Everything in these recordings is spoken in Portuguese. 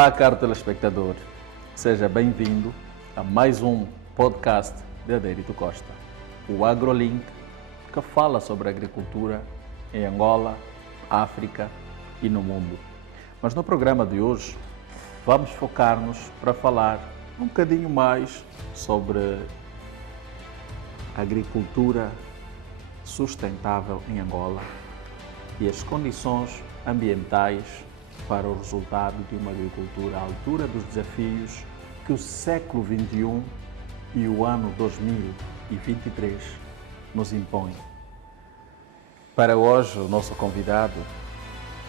Olá, caro telespectador. Seja bem-vindo a mais um podcast de Adérito Costa, o AgroLink, que fala sobre agricultura em Angola, África e no mundo. Mas no programa de hoje vamos focar-nos para falar um bocadinho mais sobre agricultura sustentável em Angola e as condições ambientais para o resultado de uma agricultura à altura dos desafios que o século XXI e o ano 2023 nos impõem. Para hoje, o nosso convidado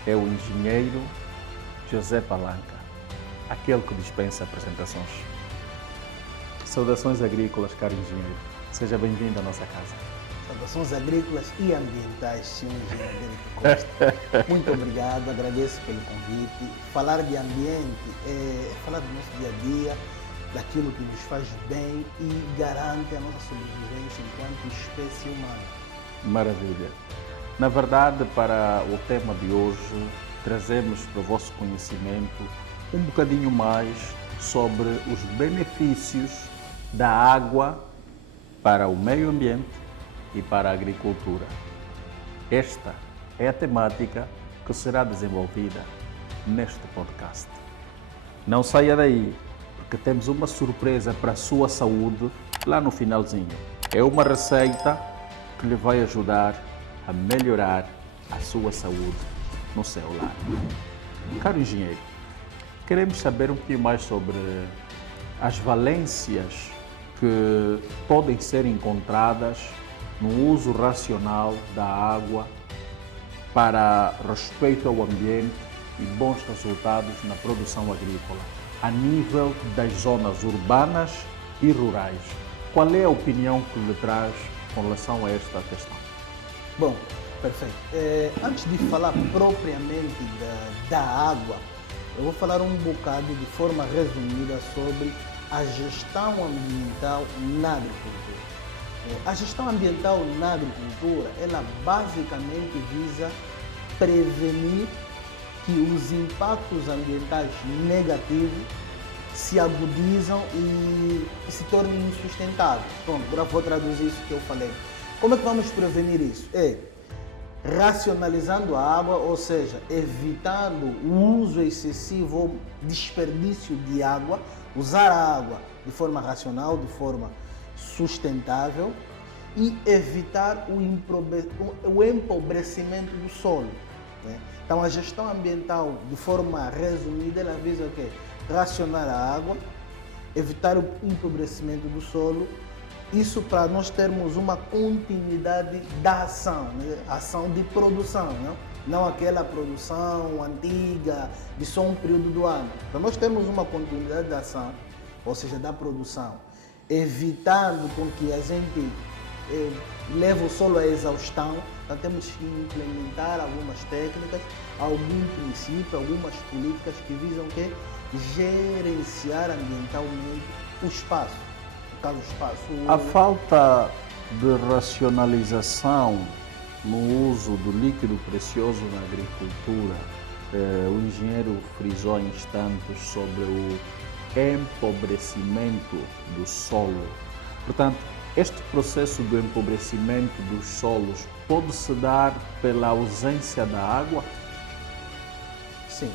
é o engenheiro José Palanca, aquele que dispensa apresentações. Saudações agrícolas, caro engenheiro. Seja bem-vindo à nossa casa. Saudações agrícolas e ambientais, senhor engenheiro Costa. Muito obrigado, agradeço pelo convite. Falar de ambiente é falar do nosso dia a dia, daquilo que nos faz bem e garante a nossa sobrevivência enquanto espécie humana. Maravilha. Na verdade, para o tema de hoje, trazemos para o vosso conhecimento um bocadinho mais sobre os benefícios da água para o meio ambiente e para a agricultura. Esta é a temática que será desenvolvida neste podcast. Não saia daí, porque temos uma surpresa para a sua saúde lá no finalzinho. É uma receita que lhe vai ajudar a melhorar a sua saúde no seu lar. Caro engenheiro, queremos saber um pouquinho mais sobre as valências que podem ser encontradas no uso racional da água para respeito ao ambiente e bons resultados na produção agrícola, a nível das zonas urbanas e rurais. Qual é a opinião que lhe traz com relação a esta questão? Bom, perfeito. Antes de falar propriamente da água, eu vou falar um bocado de forma resumida sobre a gestão ambiental na agricultura. A gestão ambiental na agricultura, ela basicamente visa prevenir que os impactos ambientais negativos se agudizam e se tornem insustentáveis. Pronto, agora vou traduzir isso que eu falei. Como é que vamos prevenir isso? Racionalizando a água, ou seja, evitando o uso excessivo ou desperdício de água, usar a água de forma racional, de forma sustentável e evitar o empobrecimento do solo. Né? Então, a gestão ambiental, de forma resumida, ela visa o quê? Racionar a água, evitar o empobrecimento do solo, isso para nós termos uma continuidade da ação, né? Ação de produção, né? Não aquela produção antiga de só um período do ano. Para nós termos uma continuidade da ação, ou seja, da produção, evitando com que a gente leve o solo à exaustão, então temos que implementar algumas técnicas, algum princípio, algumas políticas que visam que gerenciar ambientalmente o espaço. No caso, o espaço. A falta de racionalização no uso do líquido precioso na agricultura, o engenheiro frisou em instantes sobre o empobrecimento do solo. Portanto, este processo do empobrecimento dos solos pode se dar pela ausência da água? Sim,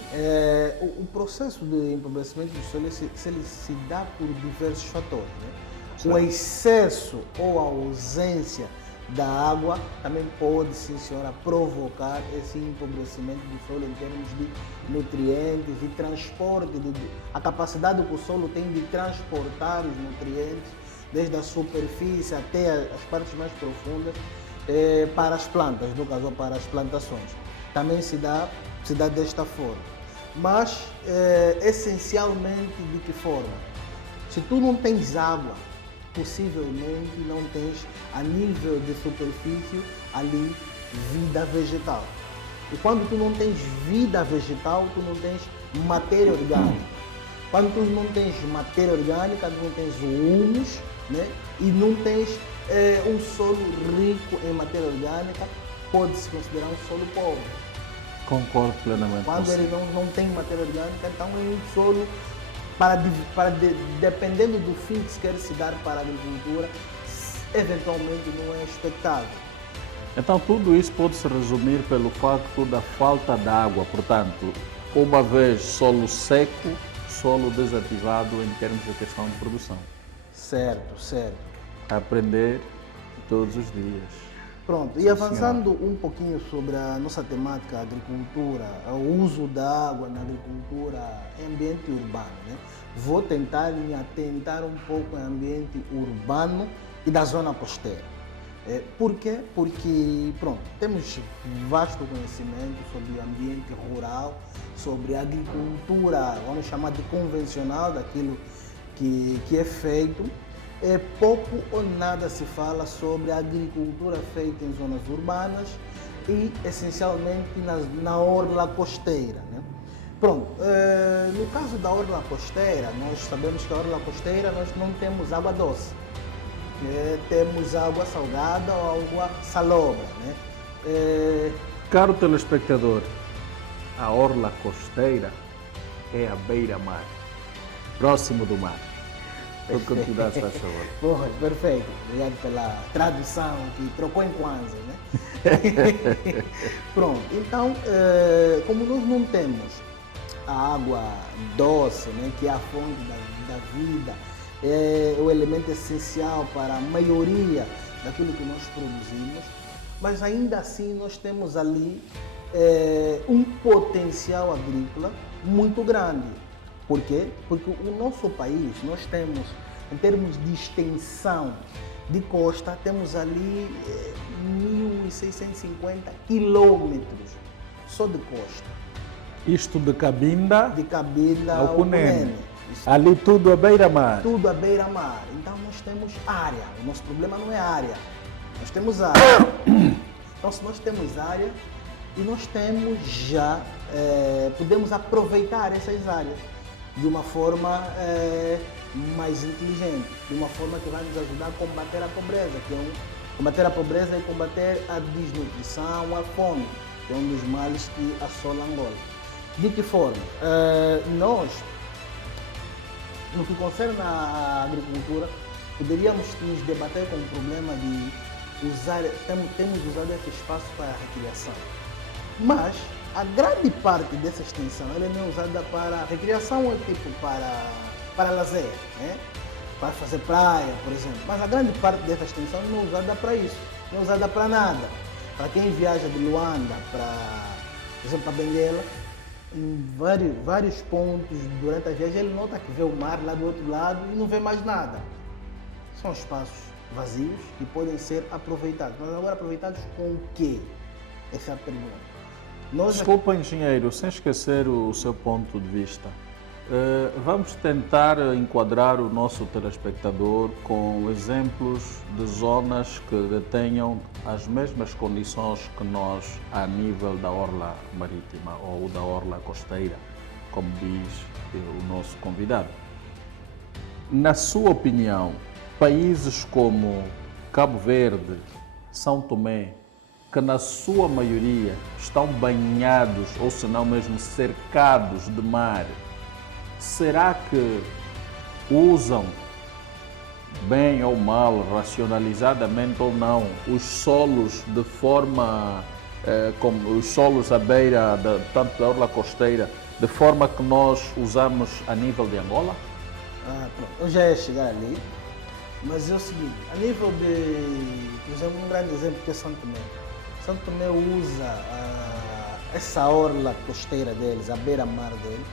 o processo de empobrecimento do solo ele se dá por diversos fatores. Né? O excesso ou a ausência da água também pode, sim senhora, provocar esse empobrecimento do solo em termos de nutrientes e transporte, a capacidade que o solo tem de transportar os nutrientes desde a superfície até as partes mais profundas para as plantas, no caso para as plantações. Também se dá desta forma. Mas, essencialmente, de que forma? Se tu não tens água, possivelmente não tens, a nível de superfície, ali, vida vegetal. E quando tu não tens vida vegetal, tu não tens matéria orgânica. Quando tu não tens matéria orgânica, tu não tens o humus, né? E não tens um solo rico em matéria orgânica, pode-se considerar um solo pobre. Concordo plenamente com Quando você. ele não tem matéria orgânica, então é um solo, dependendo do fim que se quer se dar para a agricultura, eventualmente não é expectável. Então, tudo isso pode se resumir pelo facto da falta de água. Portanto, uma vez solo seco, solo desativado em termos de questão de produção. Certo, certo. Aprender todos os dias. Pronto, e Sim, avançando um pouquinho sobre a nossa temática agricultura, o uso da água na agricultura em ambiente urbano, né? Vou tentar me atentar um pouco em ambiente urbano e da zona costeira. Por quê? Porque, pronto, temos vasto conhecimento sobre o ambiente rural, sobre a agricultura, vamos chamar de convencional, daquilo que é feito. Pouco ou nada se fala sobre a agricultura feita em zonas urbanas e, essencialmente, na orla costeira, né? Pronto, no caso da orla costeira, nós sabemos que a orla costeira nós não temos água doce. Temos água salgada ou água salobra, né? Caro telespectador, a orla costeira é a beira-mar, próximo do mar. Pode continuar, se faz favor. Porra, perfeito. Obrigado pela tradução que trocou em Kwanzaa, né? Pronto, então, como nós não temos a água doce, né, que é a fonte da vida, é o elemento essencial para a maioria daquilo que nós produzimos, mas ainda assim nós temos ali um potencial agrícola muito grande. Por quê? Porque o nosso país, nós temos, em termos de extensão de costa, temos ali 1.650 quilômetros só de costa. Isto de Cabinda, De Cabinda ao ao Cunene. Cunene. Ali tudo a beira-mar. Tudo à beira-mar. Então nós temos área. O nosso problema não é área. Nós temos área. Então se nós temos área e nós temos já, podemos aproveitar essas áreas de uma forma mais inteligente, de uma forma que vai nos ajudar a combater a pobreza, combater a pobreza e combater a desnutrição, a fome, que é um dos males que assola Angola. De que forma? Nós, no que concerne à agricultura, poderíamos nos debater com o problema de usar, temos usado esse espaço para a recreação. Mas a grande parte dessa extensão ela não é usada para recreação, é tipo para lazer, né? Para fazer praia, por exemplo. Mas a grande parte dessa extensão não é usada para isso, não é usada para nada. Para quem viaja de Luanda por exemplo, para Benguela, em vários pontos durante a viagem, ele nota que vê o mar lá do outro lado e não vê mais nada. São espaços vazios que podem ser aproveitados. Mas agora aproveitados com o quê? Essa é a pergunta. Desculpa, engenheiro, sem esquecer o seu ponto de vista. Vamos tentar enquadrar o nosso telespectador com exemplos de zonas que tenham as mesmas condições que nós a nível da orla marítima ou da orla costeira, como diz o nosso convidado. Na sua opinião, países como Cabo Verde, São Tomé, que na sua maioria estão banhados ou se não mesmo cercados de mar, será que usam bem ou mal, racionalizadamente ou não, os solos de forma, como os solos à beira, tanto da orla costeira, de forma que nós usamos a nível de Angola? Pronto. Eu já ia chegar ali, mas é o seguinte, a nível de, por exemplo, um grande exemplo que é São Tomé. São Tomé usa essa orla costeira deles, a beira-mar deles,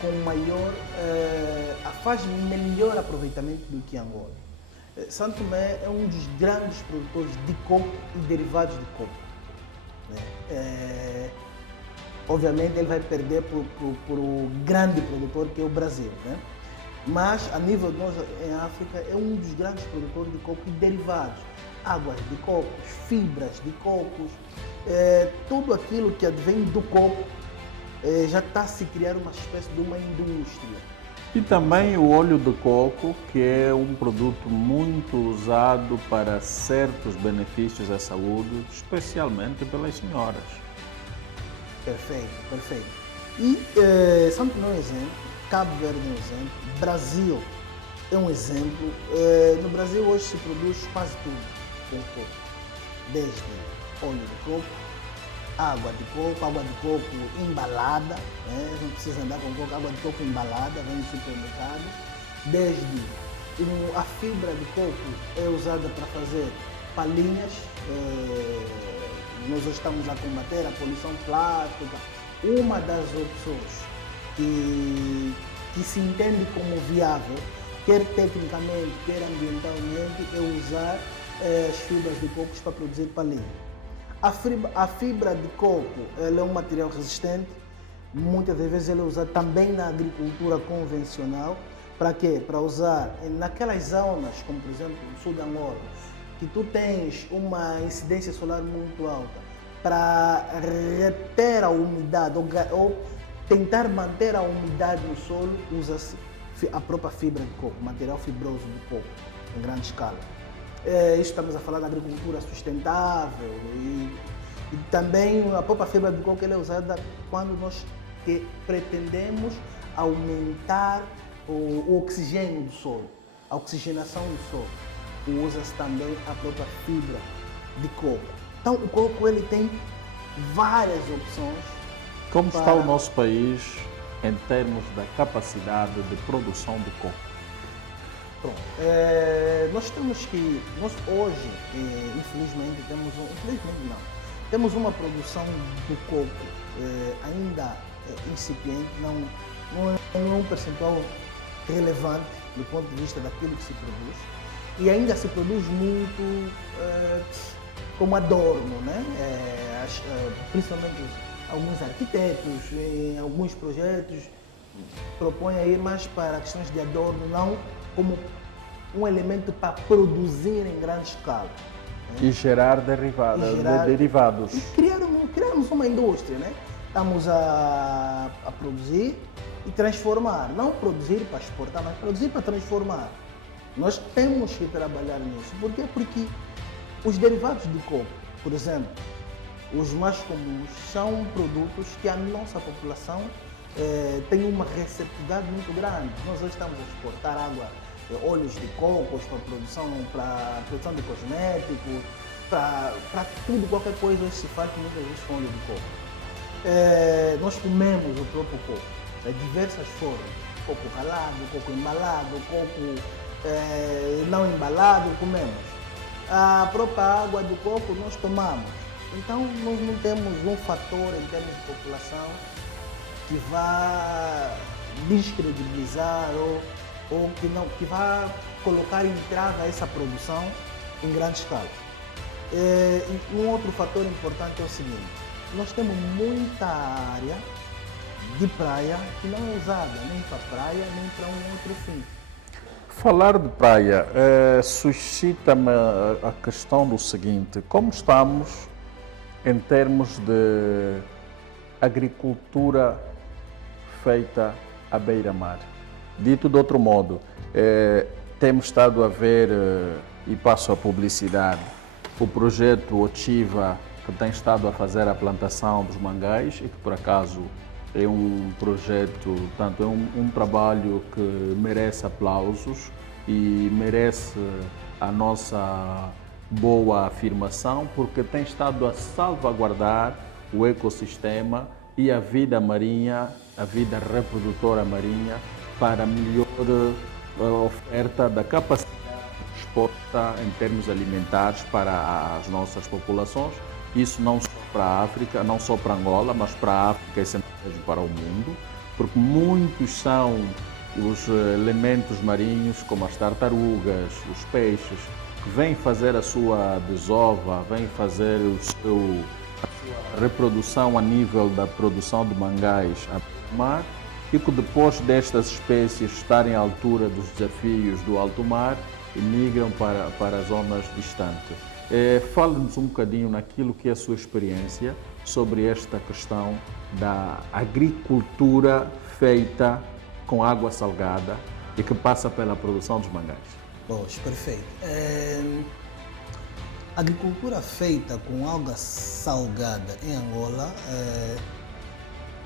com maior, faz melhor aproveitamento do que Angola. São Tomé é um dos grandes produtores de coco e derivados de coco, né? Obviamente ele vai perder para o grande produtor que é o Brasil, né? Mas a nível de nós em África é um dos grandes produtores de coco e derivados. Águas de cocos, fibras de cocos, tudo aquilo que advém do coco já está a se criar uma espécie de uma indústria. E também o óleo de coco, que é um produto muito usado para certos benefícios à saúde, especialmente pelas senhoras. Perfeito, perfeito. E São Tomé é um exemplo, Cabo Verde é um exemplo, Brasil é um exemplo. No Brasil hoje se produz quase tudo com coco, desde óleo de coco, água de coco embalada, né? Não precisa andar com coco, água de coco embalada, vem no supermercado. Desde a fibra de coco é usada para fazer palhinhas. Nós hoje estamos a combater a poluição plástica. Uma das opções que se entende como viável, quer tecnicamente, quer ambientalmente, é usar as fibras de coco para produzir palhinha. A fibra de coco ela é um material resistente, muitas das vezes ela é usada também na agricultura convencional. Para quê? Para usar naquelas zonas, como por exemplo no sul da Angola, que tu tens uma incidência solar muito alta, para reter a umidade ou tentar manter a umidade no solo, usa-se a própria fibra de coco, material fibroso de coco, em grande escala. Isso estamos a falar da agricultura sustentável e também a própria fibra de coco ela é usada quando nós pretendemos aumentar o oxigênio do solo, a oxigenação do solo. Usa-se também a própria fibra de coco. Então o coco ele tem várias opções. Como está o nosso país em termos da capacidade de produção de coco? Pronto. Nós hoje, infelizmente, temos uma produção de coco ainda incipiente, não é um percentual relevante do ponto de vista daquilo que se produz, e ainda se produz muito como adorno, né? Principalmente alguns arquitetos, em alguns projetos, propõem a ir mais para questões de adorno, não como um elemento para produzir em grande escala. E gerar derivados. E criarmos uma indústria, né? Estamos a produzir e transformar, não produzir para exportar, mas produzir para transformar. Nós temos que trabalhar nisso. Por quê? Porque os derivados de coco, por exemplo, os mais comuns, são produtos que a nossa população tem uma receptividade muito grande. Nós hoje estamos a exportar óleos de cocos para produção de cosméticos, para tudo, qualquer coisa hoje se faz muitas vezes com óleo de coco. Nós comemos o próprio coco, de diversas formas. Coco ralado, coco embalado, coco não embalado, comemos. A própria água do coco nós tomamos. Então nós não temos um fator em termos de população que vá descredibilizar ou que vá colocar em trava essa produção em grande escala. E um outro fator importante é o seguinte: nós temos muita área de praia que não é usada nem para praia nem para um outro fim. Falar de praia suscita-me a questão do seguinte: como estamos em termos de agricultura feita à beira-mar? Dito de outro modo, temos estado a ver, e passo a publicidade, o projeto Otiva, que tem estado a fazer a plantação dos mangais e que, por acaso, é um projeto, portanto, é um trabalho que merece aplausos e merece a nossa boa afirmação, porque tem estado a salvaguardar o ecossistema e a vida marinha, a vida reprodutora marinha, para melhor oferta da capacidade de exporta em termos alimentares para as nossas populações. Isso não só para a África, não só para Angola, mas para a África e sempre para o mundo, porque muitos são os elementos marinhos, como as tartarugas, os peixes, que vêm fazer a sua desova, vêm fazer a sua reprodução a nível da produção de mangás a mar, e que depois destas espécies estarem à altura dos desafios do alto mar, migram para zonas distantes. Fale-nos um bocadinho naquilo que é a sua experiência sobre esta questão da agricultura feita com água salgada e que passa pela produção dos mangás. Pois, perfeito. A agricultura feita com água salgada em Angola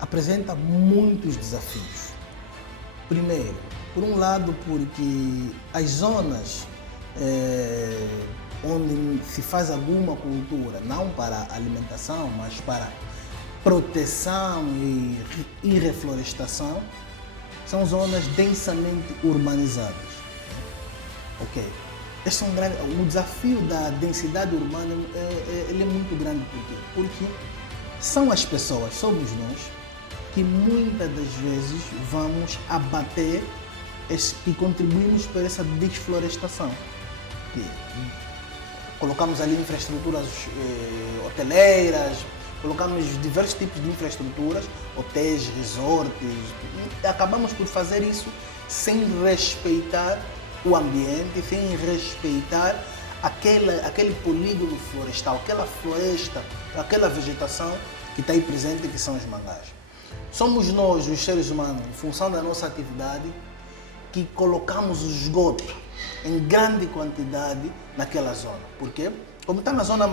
apresenta muitos desafios. Primeiro, por um lado, porque as zonas onde se faz alguma cultura, não para alimentação, mas para proteção e reflorestação, são zonas densamente urbanizadas. Ok. Este é o desafio da densidade urbana ele é muito grande. Por quê? Porque são as pessoas, somos nós, que muitas das vezes vamos abater e contribuímos para essa desflorestação. Colocamos ali infraestruturas hoteleiras, colocamos diversos tipos de infraestruturas, hotéis, resorts, e acabamos por fazer isso sem respeitar o ambiente, sem respeitar aquele polígono florestal, aquela floresta, aquela vegetação que está aí presente, que são os mangás. Somos nós, os seres humanos, em função da nossa atividade, que colocamos o esgoto em grande quantidade naquela zona. Por quê? Como está na zona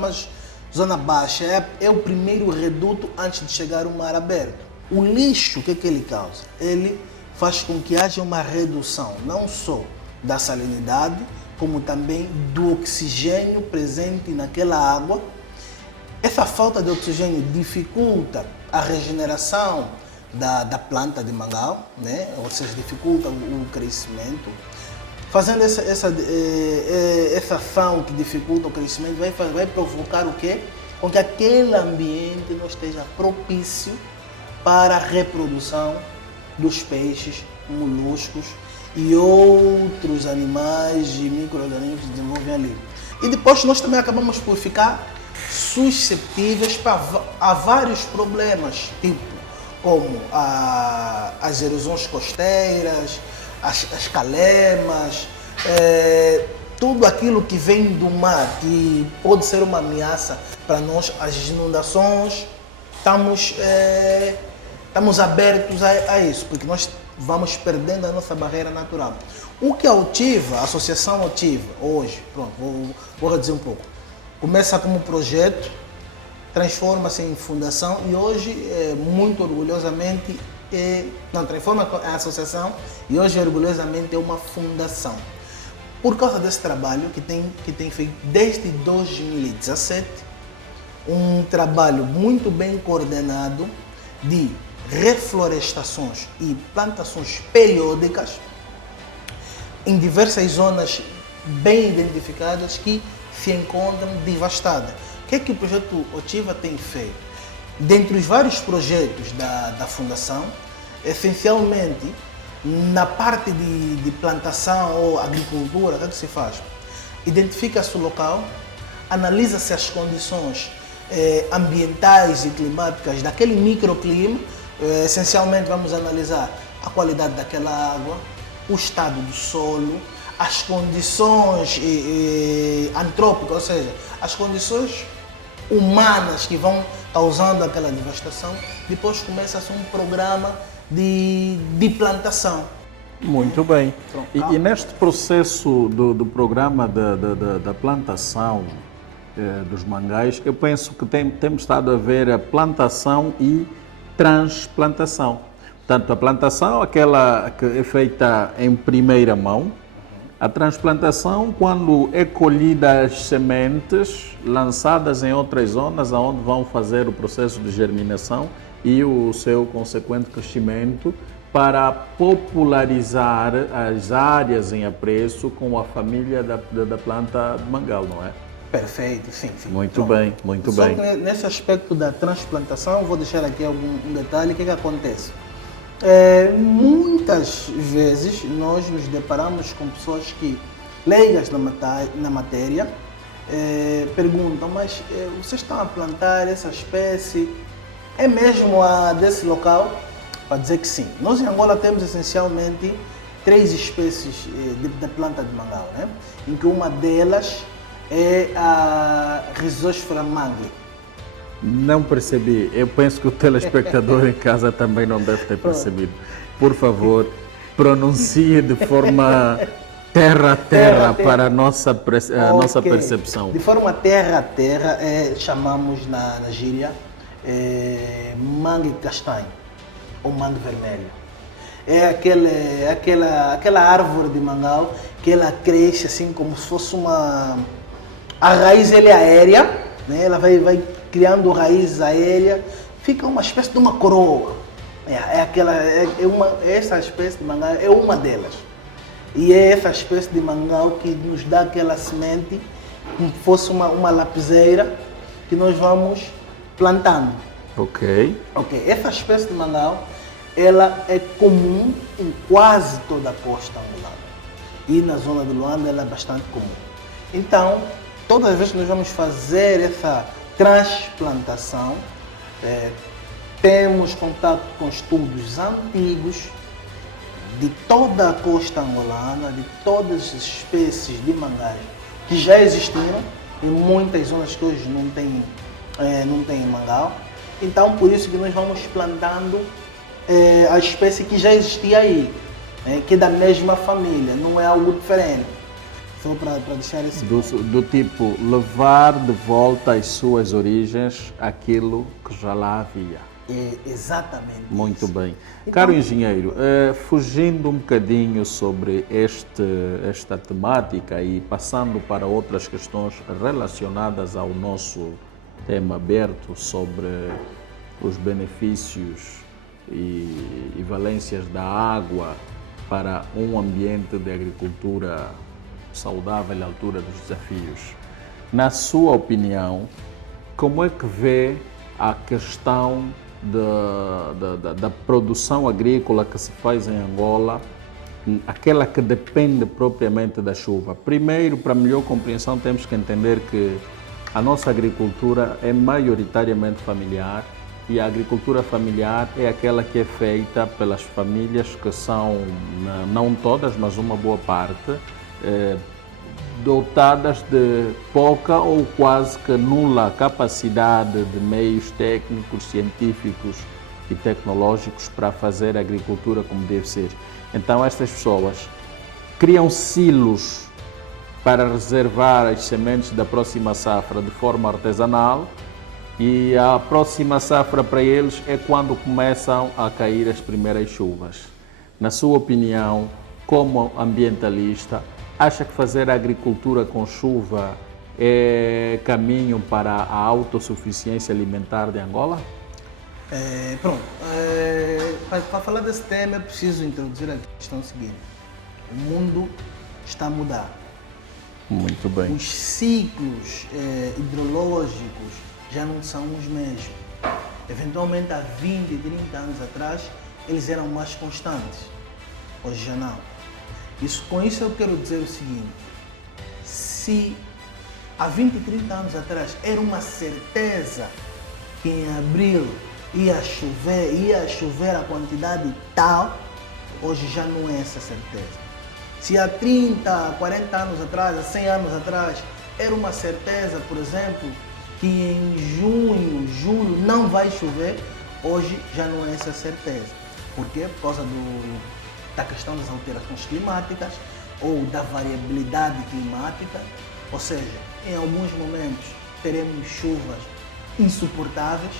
baixa, é o primeiro reduto antes de chegar ao mar aberto. O lixo, o que ele causa? Ele faz com que haja uma redução, não só da salinidade, como também do oxigênio presente naquela água. Essa falta de oxigênio dificulta a regeneração da planta de mangá, né? Ou seja, dificulta o crescimento. Fazendo essa ação que dificulta o crescimento, vai provocar o quê? Com que aquele ambiente não esteja propício para a reprodução dos peixes, moluscos e outros animais e micro-organismos que se desenvolvem ali. E depois nós também acabamos por ficar suscetíveis a vários problemas, tipo como as erosões costeiras, as calemas, tudo aquilo que vem do mar, que pode ser uma ameaça para nós, as inundações. Estamos abertos a isso, porque nós vamos perdendo a nossa barreira natural. O que a Associação Otiva, hoje, pronto, vou reduzir um pouco, começa como projeto, transforma-se em fundação e hoje, muito orgulhosamente, transforma a associação e hoje, orgulhosamente, é uma fundação. Por causa desse trabalho que tem feito desde 2017, um trabalho muito bem coordenado de reflorestações e plantações periódicas em diversas zonas bem identificadas que se encontram devastadas. O que o projeto Otiva tem feito? Dentre os vários projetos da Fundação, essencialmente na parte de plantação ou agricultura, o que se faz? Identifica-se o local, analisa-se as condições ambientais e climáticas daquele microclima. Essencialmente vamos analisar a qualidade daquela água, o estado do solo, as condições antrópicas, ou seja, as condições humanas que vão causando aquela devastação. Depois começa-se um programa de plantação. Muito bem. E neste processo do programa da plantação dos mangás, eu penso que temos estado a ver a plantação e transplantação. Portanto, a plantação, aquela que é feita em primeira mão, a transplantação, quando é colhida as sementes, lançadas em outras zonas, onde vão fazer o processo de germinação e o seu consequente crescimento, para popularizar as áreas em apreço com a família da planta de mangal, não é? Perfeito, sim. Muito bem, muito bem. Só que nesse aspecto da transplantação, vou deixar aqui um detalhe. O que acontece? Muitas vezes nós nos deparamos com pessoas que, leigas na matéria, perguntam, mas vocês estão a plantar essa espécie, é mesmo a desse local? Para dizer que sim. Nós em Angola temos essencialmente 3 espécies de planta de mangal, né? Em que uma delas é a Rhizosphera mangli. Não percebi. Eu penso que o telespectador em casa também não deve ter percebido. Por favor, pronuncie de forma terra a terra para a nossa percepção. De forma terra a terra, chamamos na gíria mangue castanho. ou mangue vermelho. É aquela árvore de mangal que ela cresce assim como se fosse uma... A raiz é aérea, né? Ela vai criando raízes aéreas, fica uma espécie de uma coroa. Essa espécie de mangal é uma delas. E é essa espécie de mangal que nos dá aquela semente, como se fosse uma lapiseira, que nós vamos plantando. Ok. Essa espécie de mangal, ela é comum em quase toda a costa angolana. E na zona de Luanda ela é bastante comum. Então, todas as vezes que nós vamos fazer essa transplantação, temos contato com estudos antigos de toda a costa angolana, de todas as espécies de mangás que já existiram, em muitas zonas que hoje não tem mangal. Então, por isso que nós vamos plantando a espécie que já existia aí, que é da mesma família, não é algo diferente. Só para deixar esse do tipo, levar de volta às suas origens aquilo que já lá havia. Exatamente. Muito isso. bem. Então, Caro engenheiro, fugindo um bocadinho sobre esta temática e passando para outras questões relacionadas ao nosso tema aberto sobre os benefícios e valências da água para um ambiente de agricultura saudável à altura dos desafios. Na sua opinião, como é que vê a questão da produção agrícola que se faz em Angola, aquela que depende propriamente da chuva? Primeiro, para melhor compreensão, temos que entender que a nossa agricultura é maioritariamente familiar e a agricultura familiar é aquela que é feita pelas famílias que são, não todas, mas uma boa parte, dotadas de pouca ou quase que nula capacidade de meios técnicos, científicos e tecnológicos para fazer a agricultura como deve ser. Então estas pessoas criam silos para reservar as sementes da próxima safra de forma artesanal e a próxima safra para eles é quando começam a cair as primeiras chuvas. Na sua opinião, como ambientalista, acha que fazer a agricultura com chuva é caminho para a autossuficiência alimentar de Angola? Para falar desse tema, é preciso introduzir a questão seguinte. O mundo está a mudar. Muito bem. Os ciclos hidrológicos já não são os mesmos. Eventualmente, há 20, 30 anos atrás, eles eram mais constantes. Hoje já não. Com isso eu quero dizer o seguinte: se há 20, 30 anos atrás era uma certeza que em abril ia chover a quantidade tal, hoje já não é essa certeza. Se há 30, 40 anos atrás, há 100 anos atrás, era uma certeza, por exemplo, que em junho, julho não vai chover, hoje já não é essa certeza. Por quê? Por causa da questão das alterações climáticas ou da variabilidade climática, ou seja, em alguns momentos teremos chuvas insuportáveis,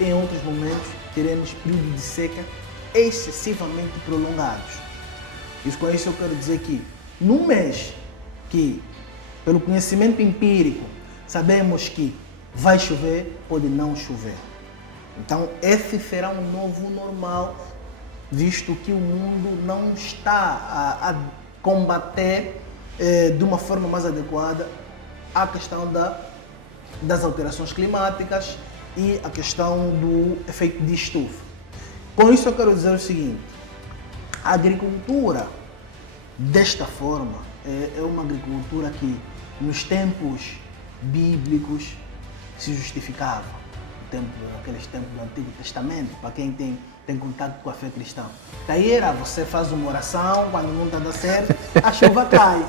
em outros momentos teremos períodos de seca excessivamente prolongados. Com isso eu quero dizer que num mês que, pelo conhecimento empírico, sabemos que vai chover, pode não chover. Então esse será um novo normal, visto que o mundo não está a combater de uma forma mais adequada a questão das alterações climáticas e a questão do efeito de estufa. Com isso eu quero dizer o seguinte: a agricultura desta forma é uma agricultura que nos tempos bíblicos se justificava. Aqueles tempos do Antigo Testamento, para quem tem contato com a fé cristã. Daí era, você faz uma oração, quando não está dando certo, a chuva cai.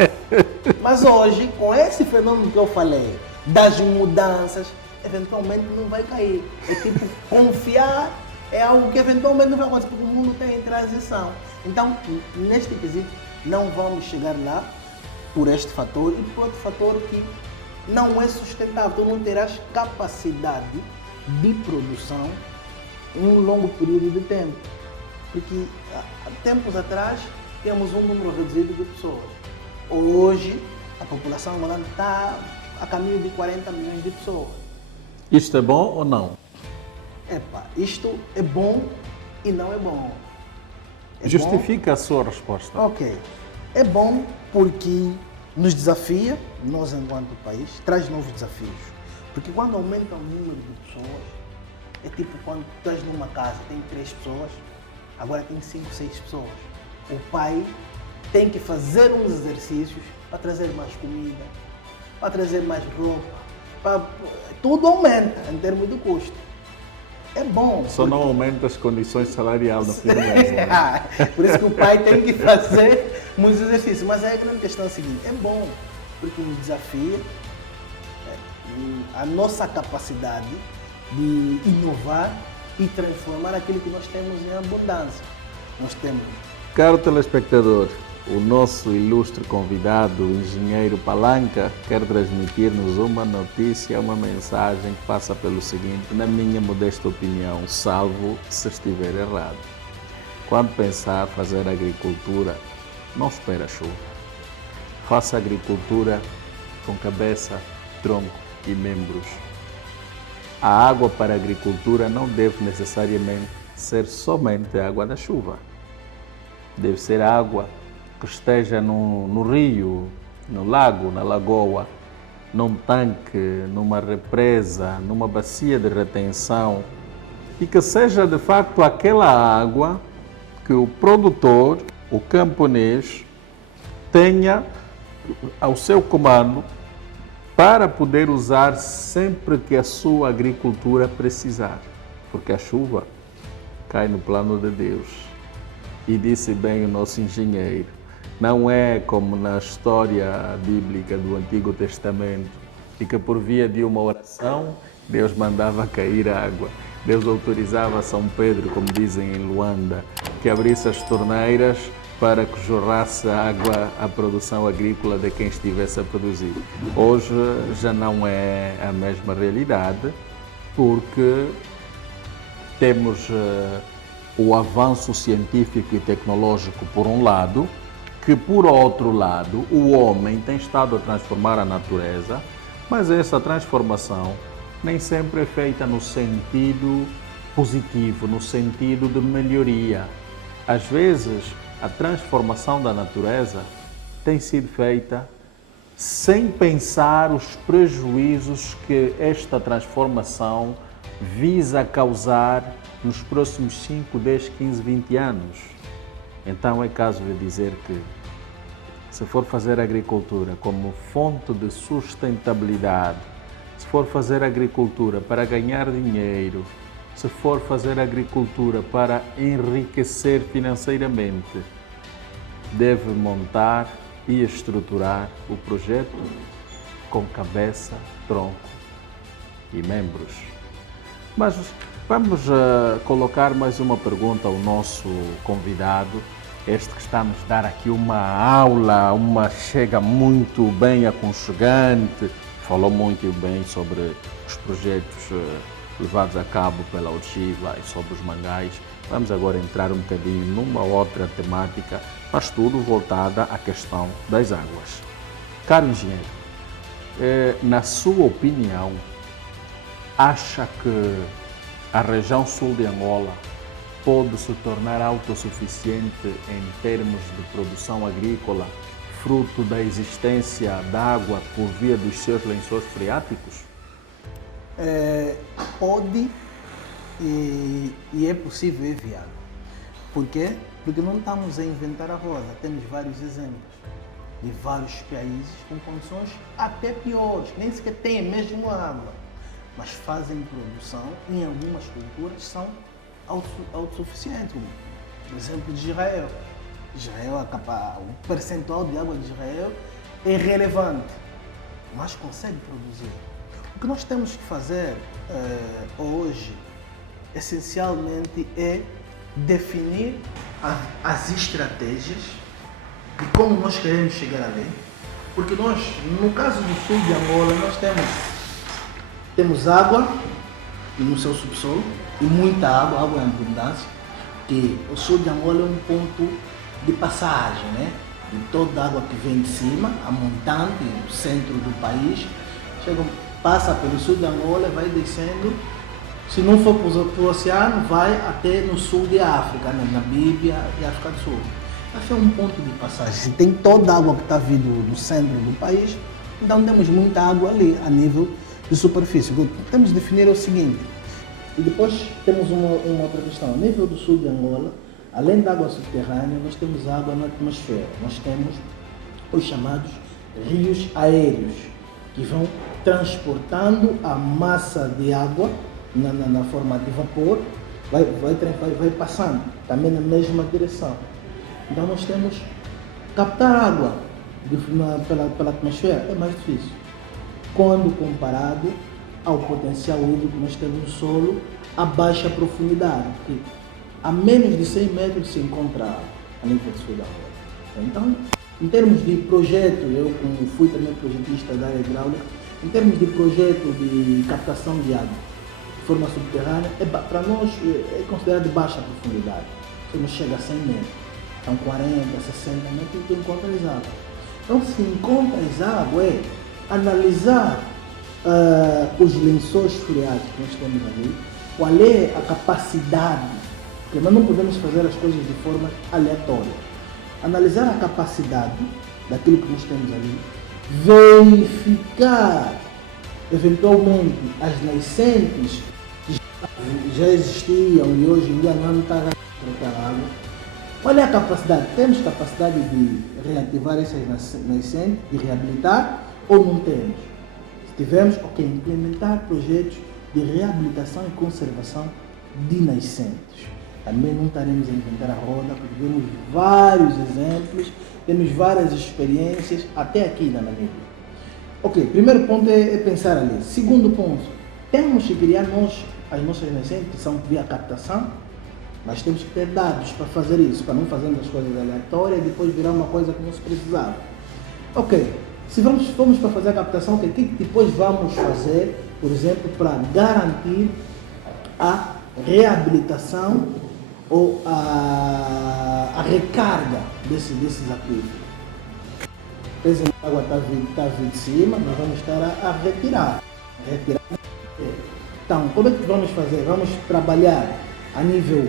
Mas hoje, com esse fenômeno que eu falei, das mudanças, eventualmente não vai cair. É tipo, confiar é algo que eventualmente não vai acontecer, porque o mundo está em transição. Então, neste quesito, não vamos chegar lá por este fator e por outro fator que não é sustentável. Tu não terás capacidade de produção um longo período de tempo. Porque há tempos atrás tínhamos um número reduzido de pessoas. Hoje a população angolana está a caminho de 40 milhões de pessoas. Isto é bom ou não? Isto é bom e não é bom. Justifica a sua resposta. Ok. É bom porque nos desafia, nós enquanto país, traz novos desafios. Porque quando aumenta o número de pessoas, é tipo quando tu estás numa casa, tem 3 pessoas, agora tem 5, 6 pessoas. O pai tem que fazer uns exercícios para trazer mais comida, para trazer mais roupa, tudo aumenta em termos de custo. É bom. Só não aumenta as condições salariais no fim do mês. Né? Por isso que o pai tem que fazer muitos exercícios. Mas a grande questão é a seguinte, é bom, porque nos desafia a nossa capacidade de inovar e transformar aquilo que nós temos em abundância. Nós temos. Caro telespectador, o nosso ilustre convidado, o engenheiro Palanca, quer transmitir-nos uma notícia, uma mensagem que passa pelo seguinte, na minha modesta opinião, salvo se estiver errado. Quando pensar fazer agricultura, não espera chuva. Faça agricultura com cabeça, tronco e membros. A água para a agricultura não deve necessariamente ser somente a água da chuva. Deve ser água que esteja no rio, no lago, na lagoa, num tanque, numa represa, numa bacia de retenção e que seja de facto aquela água que o produtor, o camponês, tenha ao seu comando para poder usar sempre que a sua agricultura precisar, porque a chuva cai no plano de Deus. E disse bem o nosso engenheiro, não é como na história bíblica do Antigo Testamento, e que por via de uma oração, Deus mandava cair água. Deus autorizava São Pedro, como dizem em Luanda, que abrisse as torneiras para que jorrasse água à produção agrícola de quem estivesse a produzir. Hoje já não é a mesma realidade, porque temos o avanço científico e tecnológico por um lado, que por outro lado o homem tem estado a transformar a natureza, mas essa transformação nem sempre é feita no sentido positivo, no sentido de melhoria. Às vezes a transformação da natureza tem sido feita sem pensar os prejuízos que esta transformação visa causar nos próximos 5, 10, 15, 20 anos. Então é caso de dizer que, se for fazer agricultura como fonte de sustentabilidade, se for fazer agricultura para ganhar dinheiro, se for fazer agricultura para enriquecer financeiramente, deve montar e estruturar o projeto com cabeça, tronco e membros. Mas vamos colocar mais uma pergunta ao nosso convidado, este que está a nos dar aqui uma aula, chega muito bem aconchegante, falou muito bem sobre os projetos levados a cabo pela Orchiva e sobre os mangás. Vamos agora entrar um bocadinho numa outra temática, mas tudo voltada à questão das águas. Caro engenheiro, na sua opinião, acha que a região sul de Angola pode se tornar autossuficiente em termos de produção agrícola, fruto da existência da água por via dos seus lençóis freáticos? Pode e é possível, é viável. Por quê? Porque não estamos a inventar a roda. Temos vários exemplos de vários países com condições até piores, nem sequer têm mesmo água, mas fazem produção em algumas culturas são autossuficientes. Por exemplo, de Israel. O percentual de água de Israel é relevante, mas consegue produzir. O que nós temos que fazer hoje, essencialmente, é definir as estratégias de como nós queremos chegar ali. Porque nós, no caso do sul de Angola, nós temos água, no seu subsolo e muita água, água em abundância, que o sul de Angola é um ponto de passagem, né? De toda a água que vem de cima, a montante, o centro do país, passa pelo sul de Angola e vai descendo. Se não for para o oceano, vai até no sul de África, né? Namíbia e África do Sul. Esse é um ponto de passagem. Se tem toda a água que está vindo do centro do país, então temos muita água ali, a nível de superfície. O que temos de definir é o seguinte, e depois temos uma outra questão. A nível do sul de Angola, além da água subterrânea, nós temos água na atmosfera. Nós temos os chamados rios aéreos, que vão transportando a massa de água na forma de vapor, vai passando também na mesma direção. Então nós temos captar água pela atmosfera é mais difícil, quando comparado ao potencial hídrico que nós temos no solo a baixa profundidade, que a menos de 100 metros se encontra a nível de sul da Angola. Então, em termos de projeto, eu como fui também projetista da área hidráulica, em termos de projeto de captação de água de forma subterrânea, para nós é considerado de baixa profundidade, se não chega a 100 metros. São 40, 60 metros que encontras água. Então, se encontras água, é analisar os lençóis freáticos que nós temos ali, qual é a capacidade, porque nós não podemos fazer as coisas de forma aleatória. Analisar a capacidade daquilo que nós temos ali, verificar eventualmente as nascentes que já existiam e hoje em dia não está a tratar água. Qual é a capacidade? Temos capacidade de reativar essas nascentes, de reabilitar ou não temos? Se tivermos, ok, implementar projetos de reabilitação e conservação de nascentes. Também não estaremos a inventar a roda, porque temos vários exemplos, temos várias experiências, até aqui na Namíbia. Ok, primeiro ponto é pensar ali. Segundo ponto, temos que criar as nossas nascentes, que são via captação, mas temos que ter dados para fazer isso, para não fazermos as coisas aleatórias e depois virar uma coisa que não se precisava. Ok, se formos para fazer a captação, okay, o que depois vamos fazer, por exemplo, para garantir a reabilitação ou a recarga desses aquíferos? Por exemplo, a água está vindo de cima, nós vamos estar a retirar. Então, como é que vamos fazer? Vamos trabalhar a nível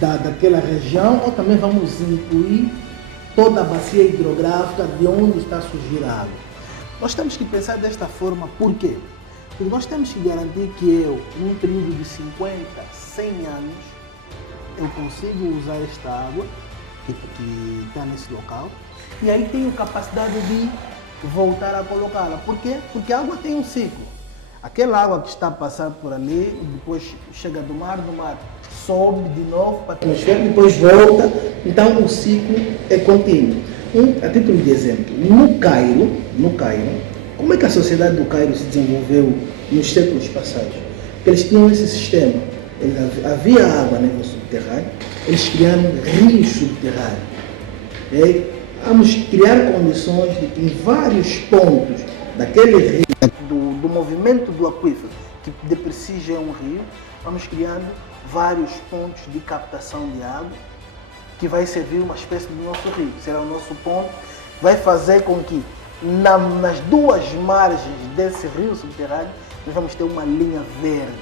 daquela região ou também vamos incluir toda a bacia hidrográfica de onde está a surgir a água? Nós temos que pensar desta forma, por quê? Porque nós temos que garantir que num período de 50, 100 anos, eu consigo usar esta água que está nesse local e aí tenho capacidade de voltar a colocá-la. Por quê? Porque a água tem um ciclo. Aquela água que está a passar por ali, depois chega do mar sobe de novo para a atmosfera, depois volta. Então o ciclo é contínuo. A título de exemplo, no Cairo, como é que a sociedade do Cairo se desenvolveu nos séculos passados? Eles tinham esse sistema. Havia água a nível subterrâneo, eles criaram rios subterrâneos. Vamos criar condições de que em vários pontos daquele rio, do movimento do aquífero, que de per si já é um rio, vamos criando vários pontos de captação de água, que vai servir uma espécie do nosso rio, será o nosso ponto, vai fazer com que nas duas margens desse rio subterrâneo, nós vamos ter uma linha verde.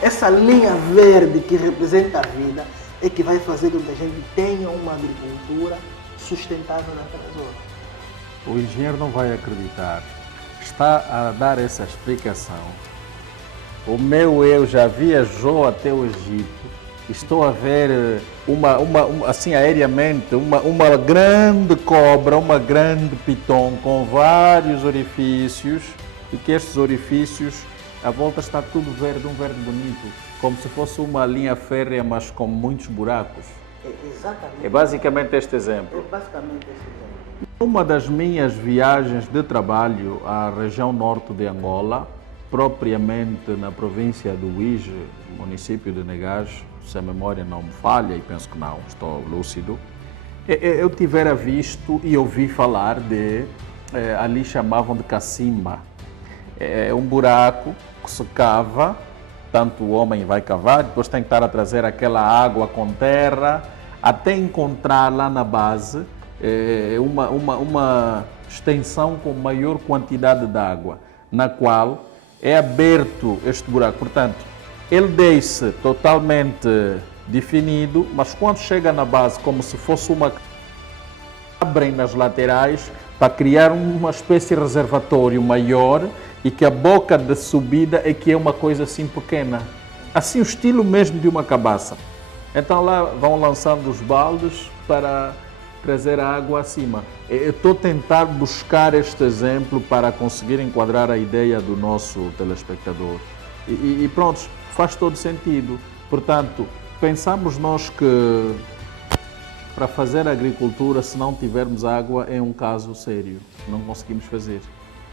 Essa linha verde que representa a vida é que vai fazer com que a gente tenha uma agricultura sustentável naquela zona. O engenheiro não vai acreditar. Está a dar essa explicação. O meu eu já viajou até o Egito. Estou a ver assim aéreamente uma grande cobra, uma grande piton com vários orifícios e que estes orifícios à volta está tudo verde, um verde bonito, como se fosse uma linha férrea, mas com muitos buracos. Exatamente. É basicamente este exemplo. Uma das minhas viagens de trabalho à região norte de Angola, propriamente na província do Uíge, município de Negás, se a memória não me falha, e penso que não, estou lúcido, eu tivera visto e ouvi falar de, ali chamavam de cacimba. É um buraco que se cava Tanto o homem vai cavar, depois tem que estar a trazer aquela água com terra, até encontrar lá na base uma extensão com maior quantidade de água, na qual é aberto este buraco. Portanto, ele deixa totalmente definido, mas quando chega na base, como se fosse uma... abrem nas laterais para criar uma espécie de reservatório maior e que a boca de subida é que é uma coisa assim pequena. Assim, o estilo mesmo de uma cabaça. Então lá vão lançando os baldes para trazer a água acima. Eu estou a tentar buscar este exemplo para conseguir enquadrar a ideia do nosso telespectador. E pronto, faz todo sentido. Portanto, pensamos nós que para fazer agricultura, se não tivermos água, é um caso sério. Não conseguimos fazer.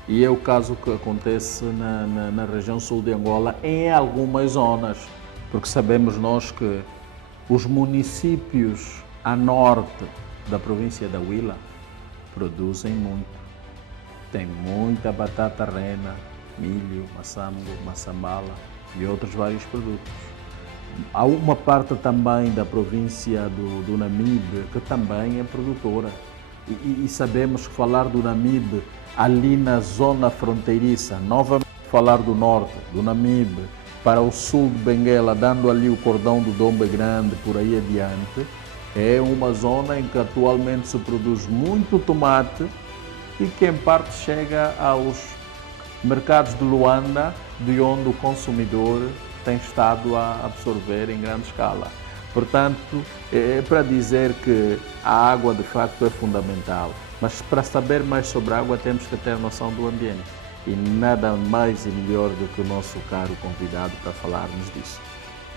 E é o caso que acontece na região sul de Angola, em algumas zonas. Porque sabemos nós que os municípios a norte da província da Huila produzem muito. Tem muita batata rena, milho, maçambo, maçambala e outros vários produtos. Há uma parte também da província do Namibe que também é produtora. E sabemos que falar do Namibe ali na zona fronteiriça, novamente falar do norte, do Namibe, para o sul de Benguela, dando ali o cordão do Dombe Grande, por aí adiante, é uma zona em que atualmente se produz muito tomate e que em parte chega aos mercados de Luanda, de onde o consumidor tem estado a absorver em grande escala. Portanto, é para dizer que a água de facto é fundamental, mas para saber mais sobre a água temos que ter noção do ambiente. E nada mais e melhor do que o nosso caro convidado para falarmos disso.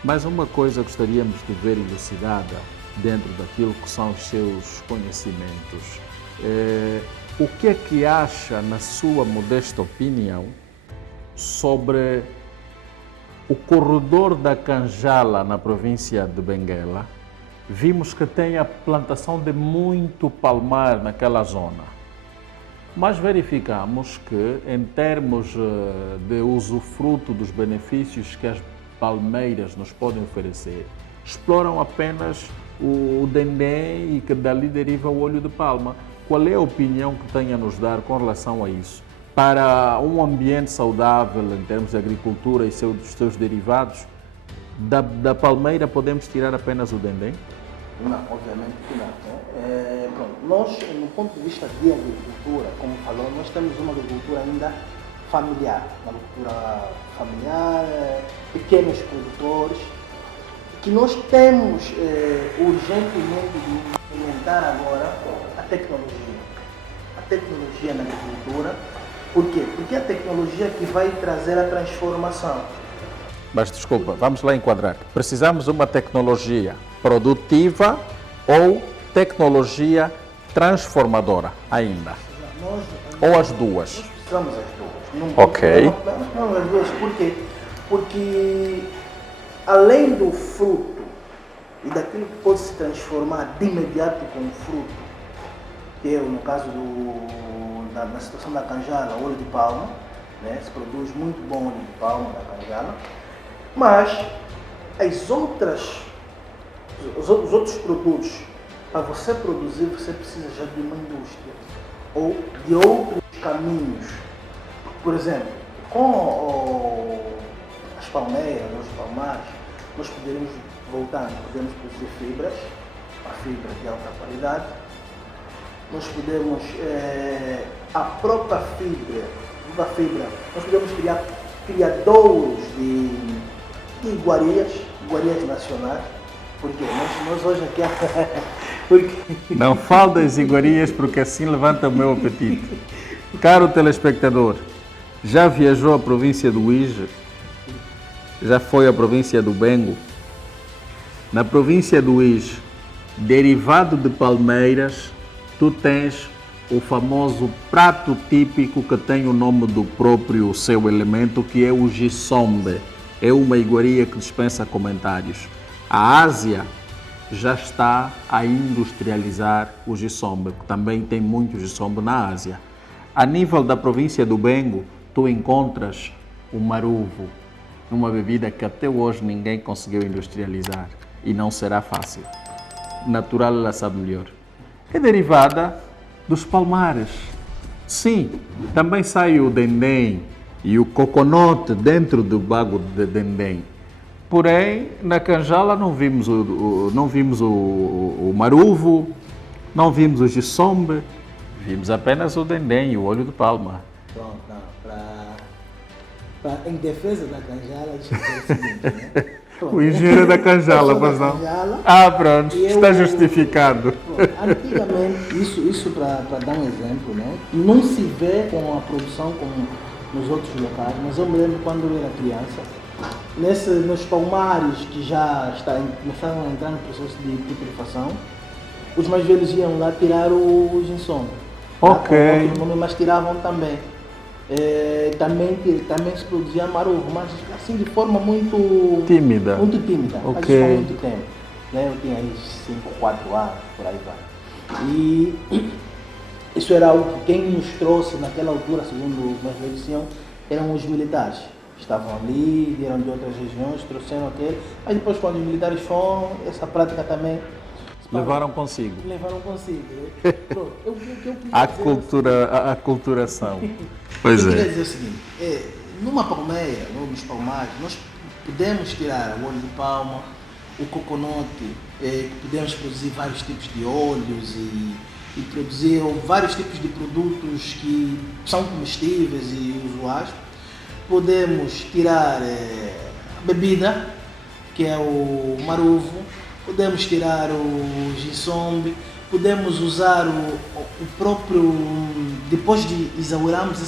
Mais uma coisa gostaríamos de ver elucidada dentro daquilo que são os seus conhecimentos. O que é que acha, na sua modesta opinião, sobre o corredor da Canjala na província de Benguela? Vimos que tem a plantação de muito palmar naquela zona. Mas verificamos que, em termos de usufruto dos benefícios que as palmeiras nos podem oferecer, exploram apenas o dendê e que dali deriva o óleo de palma. Qual é a opinião que tem a nos dar com relação a isso? Para um ambiente saudável em termos de agricultura e seus derivados, da palmeira podemos tirar apenas o dendê? Não, obviamente que não. Pronto, nós, no ponto de vista de agricultura, como falou, nós temos uma agricultura ainda familiar, uma agricultura familiar, pequenos produtores, que nós temos urgentemente de implementar agora a tecnologia. A tecnologia na agricultura. Por quê? Porque é a tecnologia que vai trazer a transformação. Mas desculpa, vamos lá enquadrar. Precisamos de uma tecnologia produtiva ou tecnologia transformadora ainda? Ou as duas? Nós precisamos das duas. Ok. Não as duas, por quê? Porque além do fruto e daquilo que pode se transformar de imediato com o fruto, que é no caso na situação da Canjala, óleo de palma, né? Se produz muito bom óleo de palma da Canjala, mas os outros produtos, para você produzir, você precisa já de uma indústria ou de outros caminhos. Por exemplo, com as palmeiras, os palmares, nós poderíamos podemos produzir fibras, a fibra de alta qualidade. Nós podemos, a própria fibra, nós podemos criar criadouros de iguarias nacionais. Porque nós hoje aqui... Porque... Não fale das iguarias porque assim levanta o meu apetite. Caro telespectador, já viajou à província do Uíge? Já foi à província do Bengo? Na província do Uíge, derivado de palmeiras, tu tens o famoso prato típico que tem o nome do próprio seu elemento, que é o gisombe. É uma iguaria que dispensa comentários. A Ásia já está a industrializar o gisombe, também tem muito gisombe na Ásia. A nível da província do Bengo, tu encontras o maruvo, numa bebida que até hoje ninguém conseguiu industrializar e não será fácil. Natural, ela sabe melhor. É derivada dos palmares. Sim, também sai o dendém e o coconut dentro do bago de dendém. Porém, na canjala não vimos o maruvo, não vimos o gisombe, vimos apenas o dendém e o óleo de palma. Pronto, em defesa da canjala, deixa eu dizer o seguinte, né? Pronto, O engenheiro da canjala, mas não. Pronto, está justificado. Pronto, antigamente, isso para dar um exemplo, né? Não se vê com a produção como nos outros locais, mas eu me lembro quando eu era criança, nos palmares que já começaram a entrar no processo de putrefação, os mais velhos iam lá tirar o ginsong. Ok. Mas tiravam também. Também se produzia maruvo, mas assim de forma muito tímida. Muito tímida, Ok. mas isso há muito tempo. Né? Eu tinha aí 5, 4 anos, por aí vai. E isso era algo que quem nos trouxe naquela altura, segundo os meus velhos diziam, eram os militares. Estavam ali, vieram de outras regiões, trouxeram aquele. Mas depois, quando os militares foram, essa prática também Levaram consigo. Pronto, eu queria A culturação. Pois eu queria é. dizer o seguinte, numa palmeira, nos palmares, nós podemos tirar o óleo de palma, o coconut, podemos produzir vários tipos de óleos e produzir vários tipos de produtos que são comestíveis e usuais. Podemos tirar a bebida, que é o maruvo, podemos tirar o ginsombe, podemos usar o próprio, depois de exaurarmos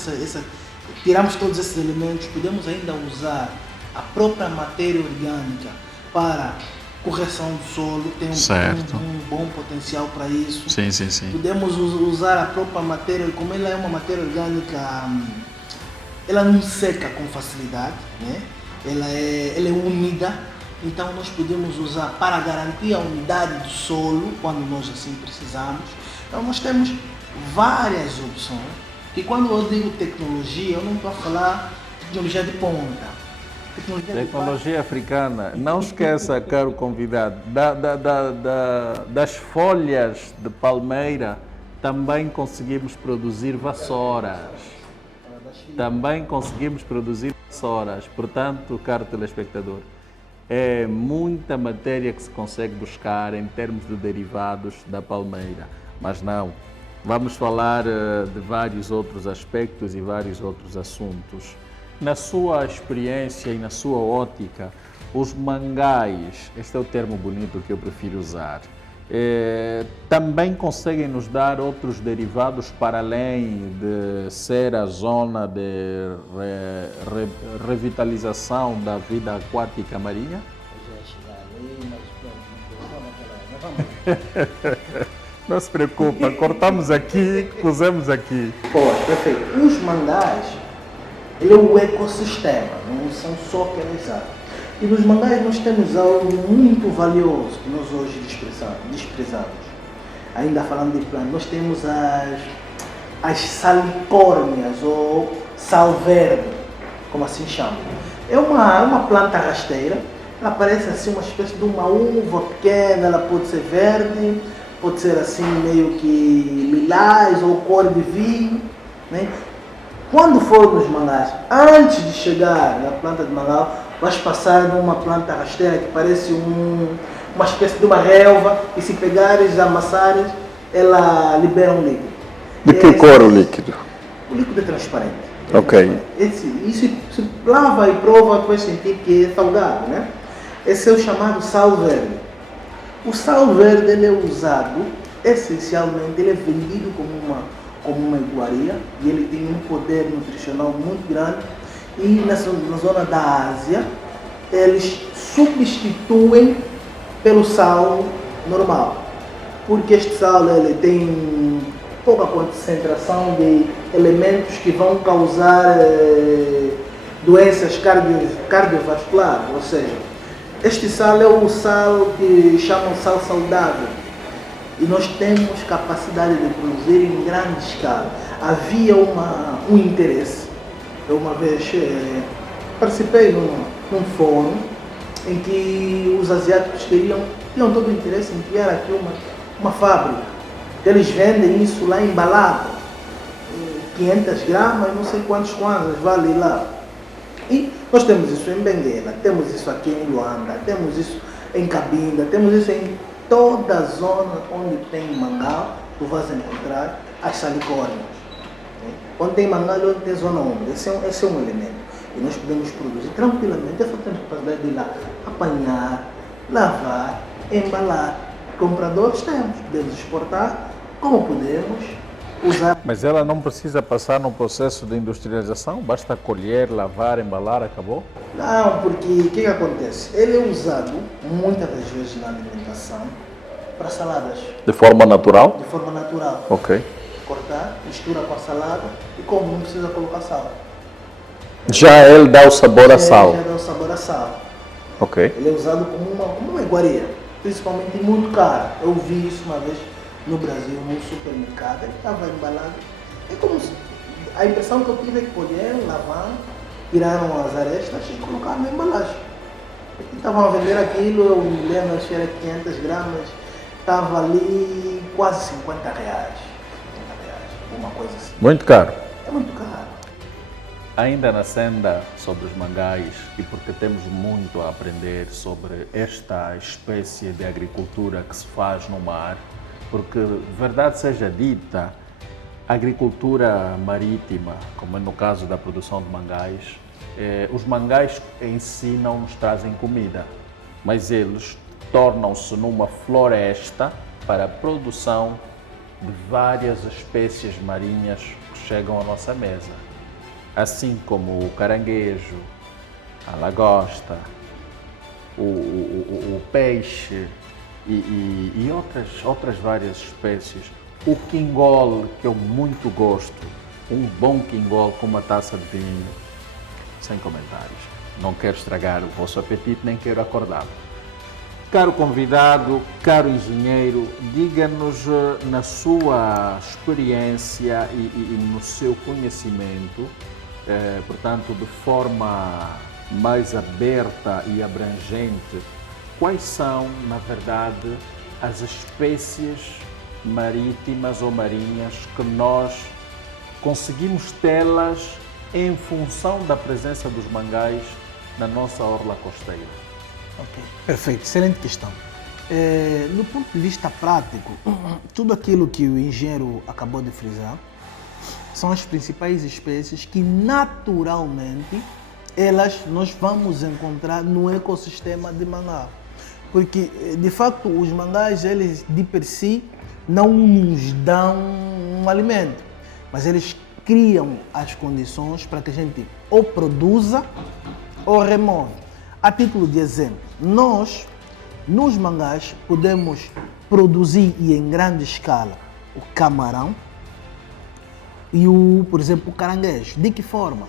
tiramos todos esses elementos, podemos ainda usar a própria matéria orgânica para correção do solo, tem um bom potencial para isso. Sim. Podemos usar a própria matéria, como ela é uma matéria orgânica, ela não seca com facilidade, né? Ela é úmida, então nós podemos usar para garantir a umidade do solo quando nós assim precisamos. Então nós temos várias opções, que quando eu digo tecnologia, eu não estou a falar de tecnologia de ponta. Tecnologia africana. Não esqueça, caro convidado, das folhas de palmeira também conseguimos produzir vassouras. Portanto, caro telespectador, é muita matéria que se consegue buscar em termos de derivados da palmeira. Mas não, vamos falar de vários outros aspectos e vários outros assuntos. Na sua experiência e na sua ótica, os mangás, este é o termo bonito que eu prefiro usar, também conseguem nos dar outros derivados para além de ser a zona de revitalização da vida aquática marinha? Não se preocupa, cortamos aqui, pusemos aqui. Perfeito. Os mangás, ele é o ecossistema, não são só aquelas áreas. E nos mangás nós temos algo muito valioso que nós hoje desprezamos. Ainda falando de plantas, nós temos as salicórnias ou sal verde, como assim chamam. É uma planta rasteira, ela parece assim uma espécie de uma uva pequena, ela pode ser verde, pode ser assim meio que lilás ou cor de vinho, né? Quando for nos mangás, antes de chegar na planta de mangá, vais passar numa planta rasteira que parece uma espécie de uma relva, e se pegares, amassares, ela libera um líquido. De que cor o líquido? O líquido é transparente. Ok. Isso se lava e prova, vai sentir que é salgado, né? Esse é o chamado sal verde. O sal verde ele é usado, essencialmente, ele é vendido como uma iguaria e ele tem um poder nutricional muito grande. E na zona da Ásia, eles substituem pelo sal normal, porque este sal ele tem pouca concentração de elementos que vão causar doenças cardiovasculares, ou seja, este sal é o sal que chamam sal saudável e nós temos capacidade de produzir em grande escala. Havia um interesse. Eu uma vez participei num fórum em que os asiáticos tinham todo o interesse em criar aqui uma fábrica. Eles vendem isso lá embalado, 500 gramas, não sei quantos kwanzas vale lá. E nós temos isso em Benguela, temos isso aqui em Luanda, temos isso em Cabinda, temos isso em toda a zona onde tem mangá, tu vais encontrar as salicórnias. Onde tem mangá, onde tem zona úmida. Esse é um elemento. E nós podemos produzir tranquilamente. É só temos capacidade de ir lá apanhar, lavar, embalar. Compradores temos. Podemos exportar como podemos. Usar. Mas ela não precisa passar no processo de industrialização? Basta colher, lavar, embalar, acabou? Não, porque o que acontece? Ele é usado muitas das vezes na alimentação para saladas. De forma natural? De forma natural. Ok. Cortar, mistura com a salada e como não precisa colocar sal. Já ele dá o sabor a sal? Já dá o sabor a sal. Ok. Ele é usado como uma iguaria, principalmente muito caro. Eu vi isso uma vez no Brasil, num supermercado, ele estava embalado. É como se, a impressão que eu tive é que colheram, lavaram, tiraram as arestas e colocaram na embalagem. E estavam a vender aquilo, eu me lembro, acho que era 500 gramas, estava ali quase 50 reais. 50 reais, uma coisa assim. Muito caro. É muito caro. Ainda na senda sobre os mangás, e porque temos muito a aprender sobre esta espécie de agricultura que se faz no mar, porque, verdade seja dita, a agricultura marítima, como é no caso da produção de mangás, os mangás em si não nos trazem comida, mas eles tornam-se numa floresta para a produção de várias espécies marinhas que chegam à nossa mesa. Assim como o caranguejo, a lagosta, o peixe e outras várias espécies. O quingol, que eu muito gosto, um bom quingol com uma taça de vinho, sem comentários. Não quero estragar o vosso apetite, nem quero acordá-lo. Caro convidado, caro engenheiro, diga-nos na sua experiência e no seu conhecimento, portanto, de forma mais aberta e abrangente, quais são, na verdade, as espécies marítimas ou marinhas que nós conseguimos tê-las em função da presença dos mangás na nossa orla costeira? Ok, perfeito, excelente questão. No ponto de vista prático, tudo aquilo que o engenheiro acabou de frisar são as principais espécies que naturalmente nós vamos encontrar no ecossistema de mangá. Porque, de facto, os mangás, eles de per si não nos dão um alimento, mas eles criam as condições para que a gente ou produza ou remove. A título de exemplo, nós, nos mangás, podemos produzir e em grande escala o camarão e por exemplo, o caranguejo. De que forma?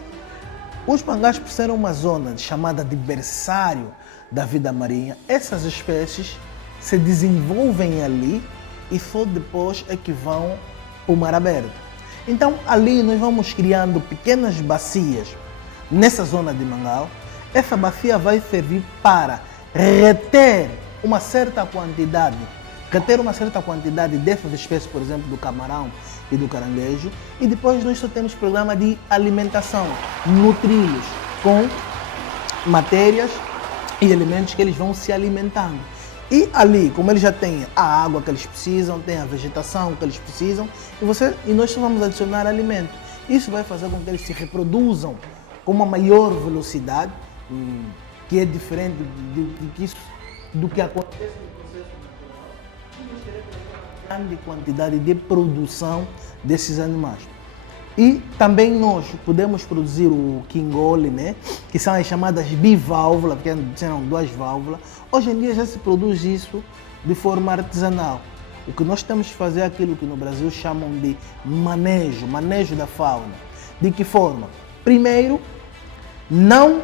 Os mangás, por ser uma zona chamada de berçário da vida marinha, essas espécies se desenvolvem ali e só depois é que vão para o mar aberto. Então, ali nós vamos criando pequenas bacias nessa zona de mangal. Essa bacia vai servir para reter uma certa quantidade dessas espécies, por exemplo, do camarão e do caranguejo, e depois nós só temos programa de alimentação, nutri-los com matérias e elementos que eles vão se alimentando. E ali, como eles já têm a água que eles precisam, têm a vegetação que eles precisam, e nós só vamos adicionar alimento. Isso vai fazer com que eles se reproduzam com uma maior velocidade, que é diferente do que acontece no processo natural. E nós teremos uma grande quantidade de produção desses animais. E também nós podemos produzir o quingole, né? Que são as chamadas biválvulas, porque são duas válvulas. Hoje em dia já se produz isso de forma artesanal. O que nós temos que fazer é aquilo que no Brasil chamam de manejo da fauna. De que forma? Primeiro, não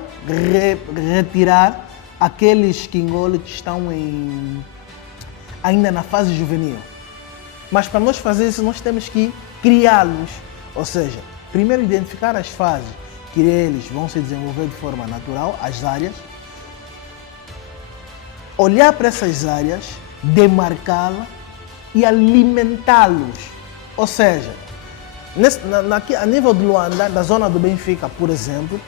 retirar aqueles quingoles que estão ainda na fase juvenil. Mas para nós fazer isso, nós temos que criá-los. Ou seja, primeiro identificar as fases que eles vão se desenvolver de forma natural, as áreas, olhar para essas áreas, demarcá-las e alimentá-los. Ou seja, a nível de Luanda, na zona do Benfica, por exemplo,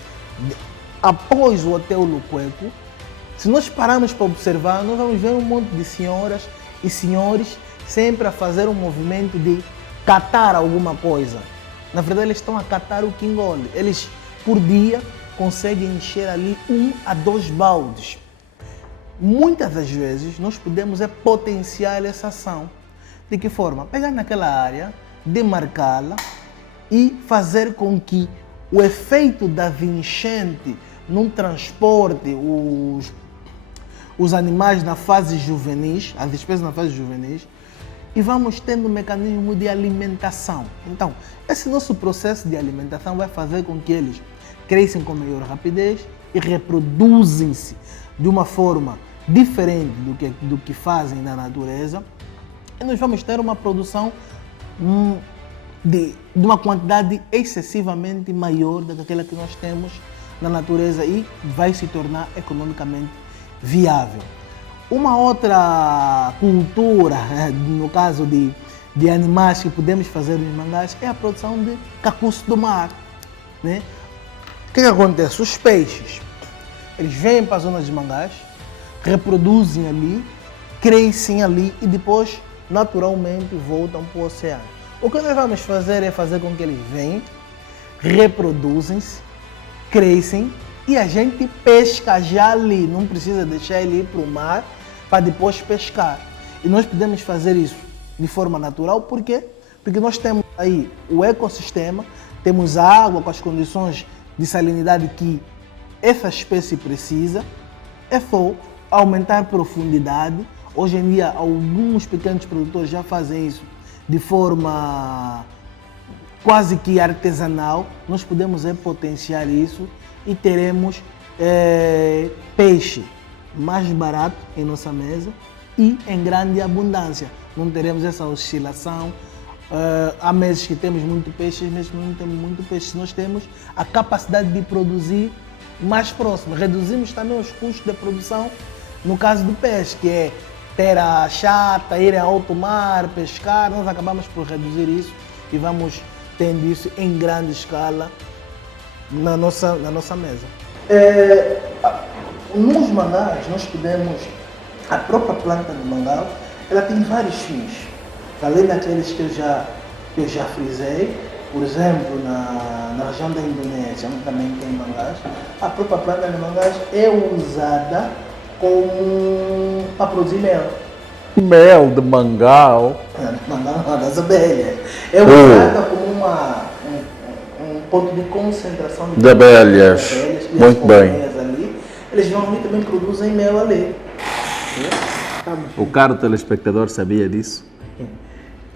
após o Hotel Luqueco, se nós pararmos para observar, nós vamos ver um monte de senhoras e senhores sempre a fazer um movimento de catar alguma coisa. Na verdade, eles estão a catar o que engole. Eles, por dia, conseguem encher ali 1 a 2 baldes. Muitas das vezes, nós podemos potenciar essa ação. De que forma? Pegar naquela área, demarcá-la e fazer com que o efeito da enchente no transporte, os animais na fase juvenis, as espécies na fase juvenis, e vamos tendo um mecanismo de alimentação. Então, esse nosso processo de alimentação vai fazer com que eles cresçam com maior rapidez e reproduzem-se de uma forma diferente do que fazem na natureza, e nós vamos ter uma produção de uma quantidade excessivamente maior do que aquela que nós temos na natureza e vai se tornar economicamente viável. Uma outra cultura, no caso de animais que podemos fazer nos mangás, é a produção de cacuço do mar. Né? O que acontece? Os peixes, eles vêm para as zonas de mangás, reproduzem ali, crescem ali e depois, naturalmente, voltam para o oceano. O que nós vamos fazer é fazer com que eles venham, reproduzem-se, crescem e a gente pesca já ali, não precisa deixar ele ir para o mar para depois pescar. E nós podemos fazer isso de forma natural, por quê? Porque nós temos aí o ecossistema, temos a água com as condições de salinidade que essa espécie precisa, é só aumentar a profundidade. Hoje em dia, alguns pequenos produtores já fazem isso de forma quase que artesanal. Nós podemos potenciar isso e teremos peixe mais barato em nossa mesa e em grande abundância. Não teremos essa oscilação. Há meses que temos muito peixe, meses que não temos muito peixe. Nós temos a capacidade de produzir mais próximo. Reduzimos também os custos de produção no caso do peixe, que é ter a chata, ir a alto mar, pescar. Nós acabamos por reduzir isso e vamos tendo isso em grande escala na nossa mesa. Nos mangás, nós podemos, a própria planta do mangá, ela tem vários fins. Além daqueles que eu já frisei, por exemplo, na região da Indonésia, onde também tem mangás, a própria planta de mangás é usada para produzir mel. Mel de mangau? Não, das abelhas. É usada como um ponto de concentração de abelhas. Muito bem. Ali. Eles normalmente também produzem mel ali. O caro telespectador sabia disso?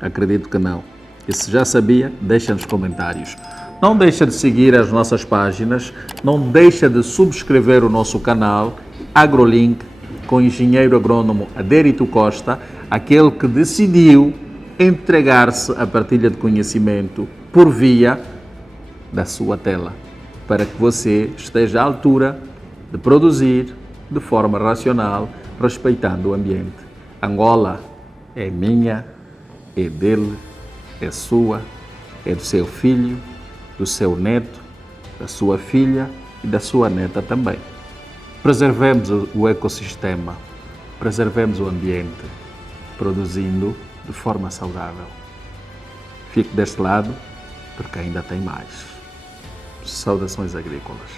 Acredito que não. E se já sabia, deixa nos comentários. Não deixa de seguir as nossas páginas, não deixa de subscrever o nosso canal AgroLink com o engenheiro agrônomo Adérito Costa, aquele que decidiu entregar-se à partilha de conhecimento por via da sua tela, para que você esteja à altura de produzir de forma racional, respeitando o ambiente. Angola é minha, é dele, é sua, é do seu filho, do seu neto, da sua filha e da sua neta também. Preservemos o ecossistema, preservemos o ambiente, produzindo de forma saudável. Fique deste lado, porque ainda tem mais. Saudações agrícolas.